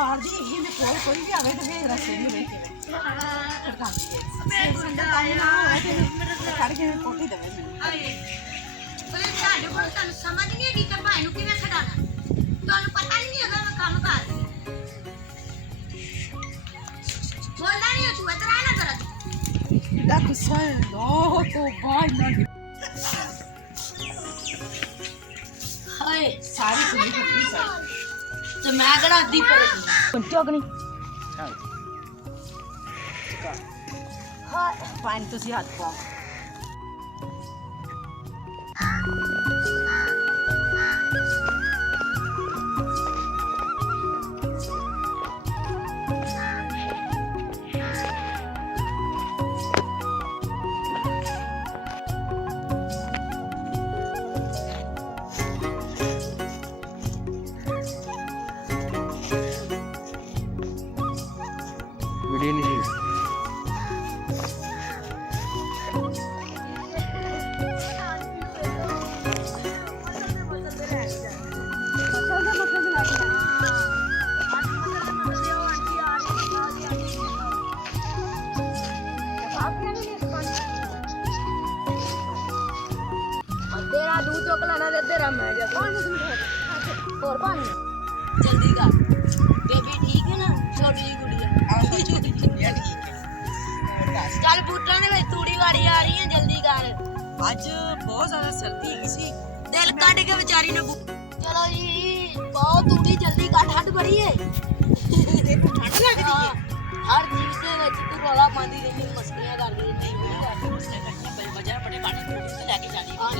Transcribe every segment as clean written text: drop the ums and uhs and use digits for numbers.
मार दी ये मैं कोई भी आवे तो मेरा रस्ते में रह के खड़कांदी है मेरे संग आया खड़ के कोठी दवे बोले साडे कोल तन्नू समझ नहीं है कि भाई नु किवें खड़ाना ਤੁਹਾਨੂੰ ਪਤਾ ਨਹੀਂ ਹੈਗਾ ਮੈਂ ਕੰਮ ਕਰ ਰਹੀ ਬੋਲਦਾ ਨਹੀਂ ਤੂੰ ਇਤਰਾ ਨਾ ਕਰ da gussa है no तो भाई ना ਹਾਏ सारी सुनी करती सारी ਤੇ ਮੈਂ ਕਿਹੜਾ ਅੱਧੀ ਪਰ कंटियो ਹਾਏ पानी तो सी हाथ पाओ वीडियो नहीं थी तेरा दूध चुक लेना ते तेरा मैं जा और पानी जल्दी कर बेबी ठीक है ना छोटी जी गुड़िया चल पुत्रा ने भाई तूड़ी वाड़ी आ रही है जल्दी कर आज बहुत ज्यादा सर्दी है किसी दिल काट के बेचारी ने चलो जी बहुत तूड़ी जल्दी कर ठंड बड़ी है देखो ठंड लग रही है हर चीज के ਵਿੱਚ ਤੂੰ ਰੌਲਾ ਪਾਉਂਦੀ ਰਹਿੰਦੀ ਮਸਤੀਆਂ ਕਰਦੀ ਰਹਿੰਦੀ बजा बड़े पानी को लेके जानी ਹਾਂ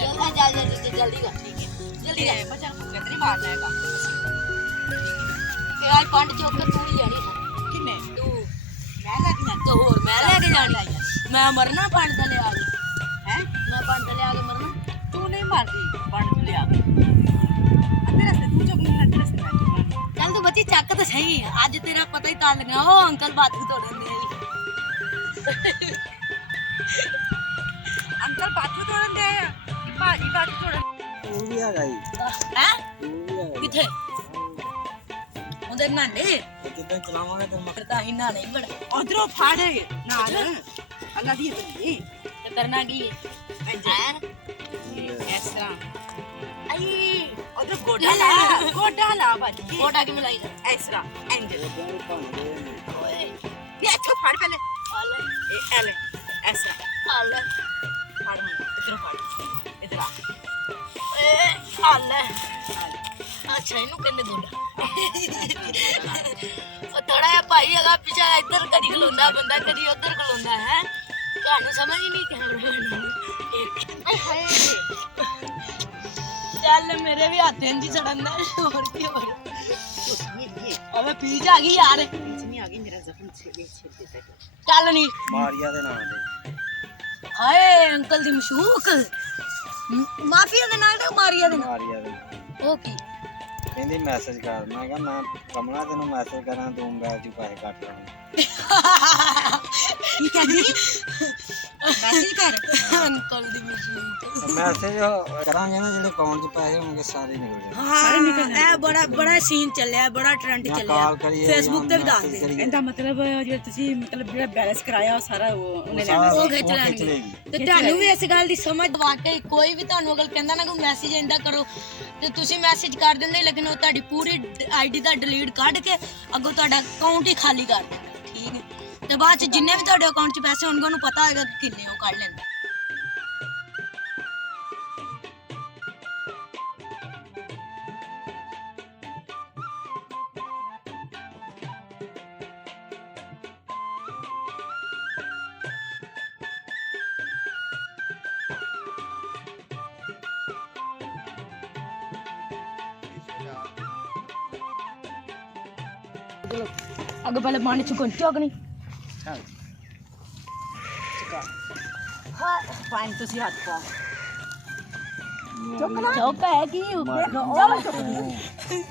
ਜल्दी कर ठीक है जल्दी है बजा कितनी मारना है काम ਤੇ ਆਜ ਪੰਡ ਚੁੱਕ ਕੇ ਤੂੜੀ ਜਾਣੀ किन्ने ਤੂੰ मैं लेके जानी ਤੇ ਹੋਰ ਮੈਂ ਲੈ ਕੇ ਜਾਣੀ ਮੈਂ ਮਰਨਾ ਪੰਡ ਥਲੇ ਆ ਕੇ है ਮੈਂ ਪੰਡ ਥਲੇ ਆ ਕੇ ਮਰਨਾ तू नहीं मारती पानी तो ले आ अंदर से तू जो नहीं अंदर से मैं ਚੱਲ ਤੂੰ ਬੱਚੀ ਚੱਕ ਤਾਂ ਸਹੀ ਅੱਜ ਤੇਰਾ ਪਤਾ ਹੀ ਤਾਂ ਲੱਗਿਆ ਉਹ ਅੰਕਲ ਬਾਥੂ ਤੋੜ ਦਿੰਦੇ ਆ अंकल बाथू तोड़न दे भाजी बाथू तोड़न वो भी आ गई ਹੈ वो भी आ गई ਕਿੱਥੇ ਉਹਦੇ ਨਾਨੇ कितना चलावांगे तो ਕਰਦਾ ਹੀ ਨਾ ਨਹੀਂ ਬੜਾ उधरों फाड़ नाल अल्लाह दी तुम ਤੇ ਕਰਨਾ ਕੀ ਹੈ इस तरह ਆਈ उधर गोडा ला भाजी ਕੋਟਾ ਕਿ ਮਿਲਾਈ इस तरह एंड ਓਏ ये अच्छा फाड़ पहले ਹਾਲ ए एल ऐसा ਹਾਲ फाड़ इधर फाड़ इधर आ ਏ ਹਾਲ ਅੱਛਾ ਇਹਨੂੰ ਕਹਿੰਦੇ ਗੋਡਾ ਉਹ ਥੋੜਾ ਜਿਹਾ ਭਾਈ ਹੈਗਾ ਪਿੱਛੇ ਇੱਧਰ ਕਦੀ ਖਲੋਂਦਾ ਬੰਦਾ ਕਦੀ ਉੱਧਰ ਖਲੋਂਦਾ ਹੈ ਤੁਹਾਨੂੰ ਸਮਝ ਹੀ ਨਹੀਂ ਕੈਮਰਾ ਹਾਏ ਚੱਲ ਮੇਰੇ ਵੀ ਹੱਥ ਇੰਜ ਹੀ ਸੜਨ ਦਾ ਹੋਰ ਕੀ ਹੋਰ ये ਅਬੇ ਪੀਜ ਆ ਗਈ ਯਾਰ इतनी आ गई मेरा जख्म छेड़ देता है ਚੱਲ ਨਹੀਂ मारिया दे नाम दे ਹਾਏ ਅੰਕਲ ਦੀ ਮਸ਼ੂਕ ਮਾਫੀਆ ਦੇ ਨਾਲ ਤੇ ਮਾਰੀਆ ਦੇ ਨਾਲ मारिया दे ਉਹ ਕੀ कहंदी मैसेज कर मैं कहा मैं कमला तेन मैसेज करा तू बैग चू पैसे कट लेने की कहनी मैसेज कर ਅੰਕਲ ਦੀ ਮਸ਼ੂਕ मैसेज करांगे ना जेडे अकाउंट च पैसे होंगे सारे निकल जाएंगे ਹਾਂ ਇਹ ਬੜਾ ਸੀਨ ਚੱਲਿਆ ਬੜਾ ਟ੍ਰੈਂਡ ਜਾਂ ਚੱਲਿਆ ਕਾਲ ਕਰੀਏ ਫੇਸਬੁੱਕ ਤੇ ਵੀ ਦੱਸ ਦੇ ਇਹਦਾ ਮਤਲਬ ਜੇ ਤੁਸੀਂ ਮਤਲਬ ਜਿਹੜਾ ਬੈਲੈਂਸ ਕਰਾਇਆ ਉਹ ਸਾਰਾ ਉਹਨੇ ਲੈਣਾ ਉਹ ਖਿੱਚ ਲੈਣਗੇ ਤੇ ਤੁਹਾਨੂੰ ਵੀ ਇਸ ਗੱਲ ਦੀ ਸਮਝ ਵਾਕਈ ਕੋਈ ਵੀ ਤੁਹਾਨੂੰ ਅਗਰ ਕਹਿੰਦਾ ਨਾ ਕੋਈ ਮੈਸੇਜ ਇੰਦਾ ਕਰੋ ਤੇ ਤੁਸੀਂ ਮੈਸੇਜ ਕਰ ਦਿੰਦੇ ਲੇਕਿਨ ਉਹ ਤੁਹਾਡੀ ਪੂਰੀ ਆਈਡੀ ਦਾ ਡਿਲੀਟ ਕੱਢ ਕੇ ਅੱਗੋਂ ਤੁਹਾਡਾ ਅਕਾਊਂਟ ਹੀ ਖਾਲੀ ਕਰ ਦਿੰਦਾ ਠੀਕ ਹੈ ਤੇ ਬਾਅਦ ਚ ਜਿੰਨੇ ਵੀ ਤੁਹਾਡੇ ਅਕਾਊਂਟ 'ਚ ਪੈਸੇ ਹੋਣਗੇ ਉਹਨੂੰ ਪਤਾ ਹੋਏਗਾ ਕਿ ਕਿੰਨੇ ਉਹ ਕੱਢ ਲੈਂਦਾ ਅੱਗੇ ਪਹਿਲੇ ਪਾਣੀ ਚ ਘੁੰਟ ਚੋਕਣੀ पानी तो सी हाथ पाओ ਚੁੱਕ ਹੈ ਕੀ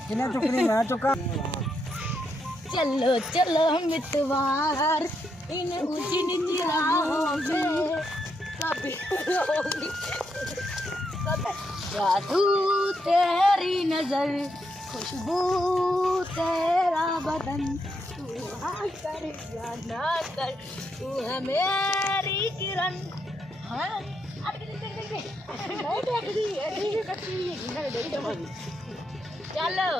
किन्ने चुकनी मैं चुका चलो चलो मितवार इन ऊंची नीची राहों पे कभी जादू तेरी नजर खुशबू तेरा बदन तू हाँ कर या ना कर तू है मेरी किरण हाँ चलो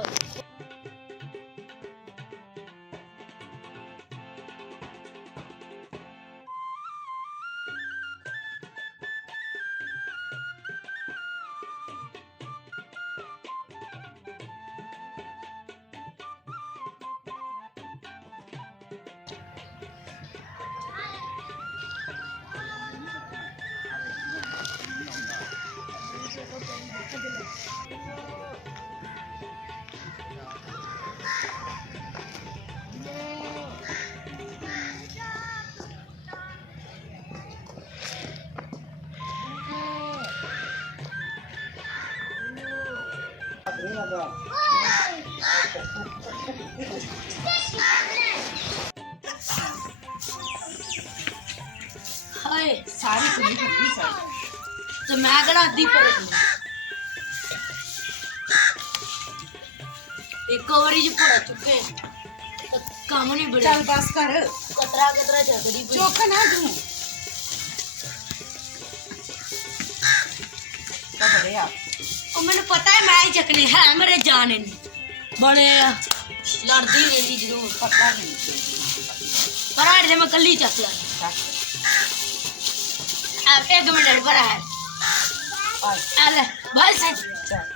हाय सारी सुनी खड़ी सारी तो मैं कड़ा दी पर एक बारी जो पड़ा चुके तो काम नहीं बढ़ा चल बस कर कतरा कतरा चकरी पे चौक ना तू क्या करे आप और मैंने पता है मैं ही चकने है मेरे जाने नहीं बड़े लड़दी रहती जरूर पता नहीं पर आज मैं कल ही चक ला अब 1 मिनट पर है अरे बस चल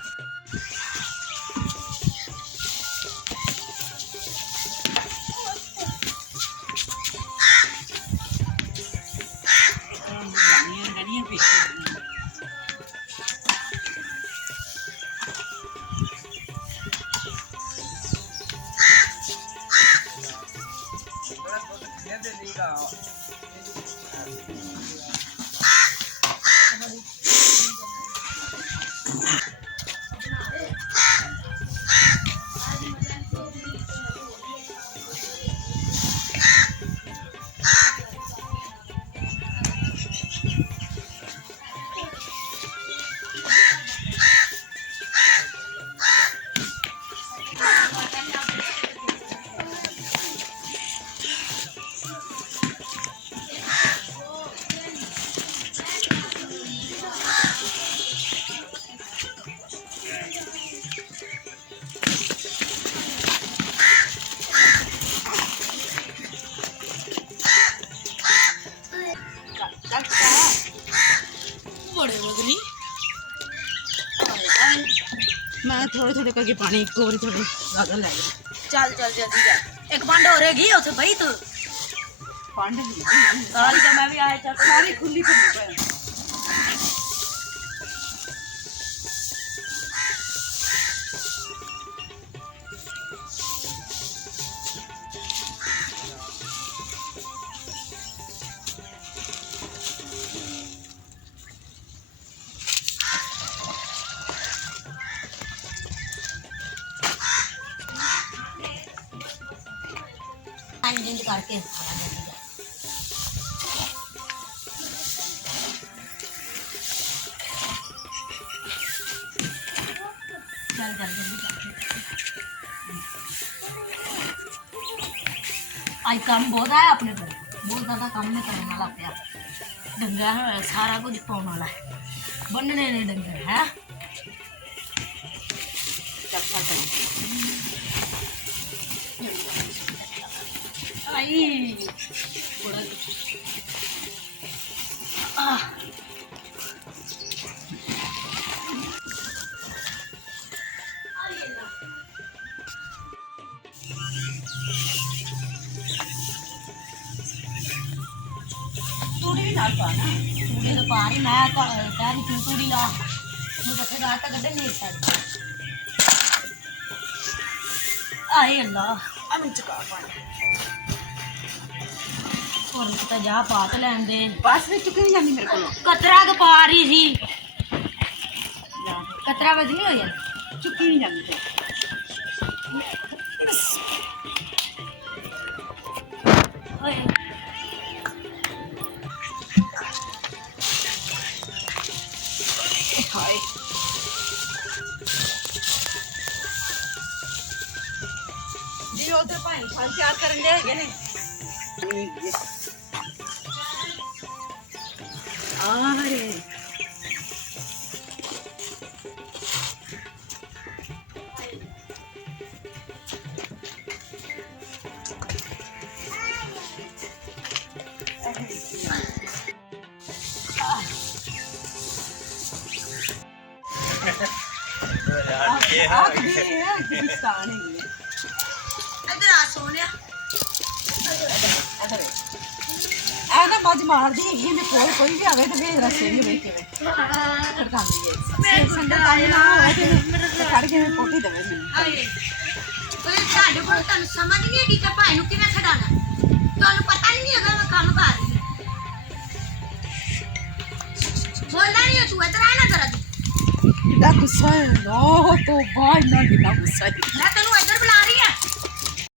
बड़े मगनी मैं थोड़े थोड़े करके पानी एक बार थोड़े ज्यादा ले चल चल जल्दी जा एक बंड हो रहेगी उसे भाई तू पांड सारी का मैं भी आया चल सारी खुली पड़ी है टाइम चेंज करके चल चल जल्दी आज काम बहुत आया अपने को बहुत ज्यादा काम में करने वाला पिया डंगर सारा कुछ पाने वाला है बनने ने डंगर है आई बड़ा तूड़ी भी नाल पाना तूड़ी तो पा रही मैं कह रही तू तूड़ी ला मुझे अपने आटा कटे नहीं सकता आई अल्लाह अब चुका पाना और तो जा पात लैन दे बस में चुकी नहीं जानी मेरे को कतरा के पा रही थी कतरा बजनी हो जाए चुकी नहीं जानी ओए हाय ਉਧਰ ਭਾਈ ਫਲ ਤਿਆਰ ਕਰਨ ਦੇ ਹੈਗੇ ਨੇ ਆਰੇ ਪਾਕਿਸਤਾਨ ਹੈਗੀ ਹੈ ਇੱਧਰ ਆ ਸੋਹਣਿਆ ਐ ਨਾ ਮੱਝ ਮਾਰਦੀ ਹੈਗੀ ਇਹਨੇ ਕੋਈ ਵੀ ਆਵੇ ਤੇ ਵੇਖ ਰਸੇ ਨੂੰ ਵੇਖ ਕਿਵੇਂ ਖੜਕਾਉਂਦੀ ਹੈ ਸੰਡੇ ਟਾਈਮ ਨਾ ਹੋਵੇ ਤੇ ਖੜ ਕੇ ਕੋਠੀ ਦੇਵੇ ਮੈਨੂੰ ਤੁਹਾਡੇ ਕੋਲ ਤੁਹਾਨੂੰ ਸਮਝ ਨਹੀਂ ਹੈਗੀ ਕਿ ਭਾਈ ਨੂੰ ਕਿਵੇਂ ਛਡਾਣਾ ਤੁਹਾਨੂੰ ਪਤਾ ਹੀ ਨਹੀਂ ਹੈਗਾ ਮੈਂ ਕੰਮ ਕਰ ਰਹੀ ਬੋਲਣਾ ਨਹੀਂ ਤੂੰ ਇੱਧਰ ਆ ਨਾ ਜਰਾ ਕਿੰਨਾ ਗੁੱਸਾ ਹੈ ਨਾ ਤੋਂ ਬਾਹਰ ਨਾ ਕਿੰਨਾ ਗੁੱਸਾ ਹੈ ਮੈਂ ਤੈਨੂੰ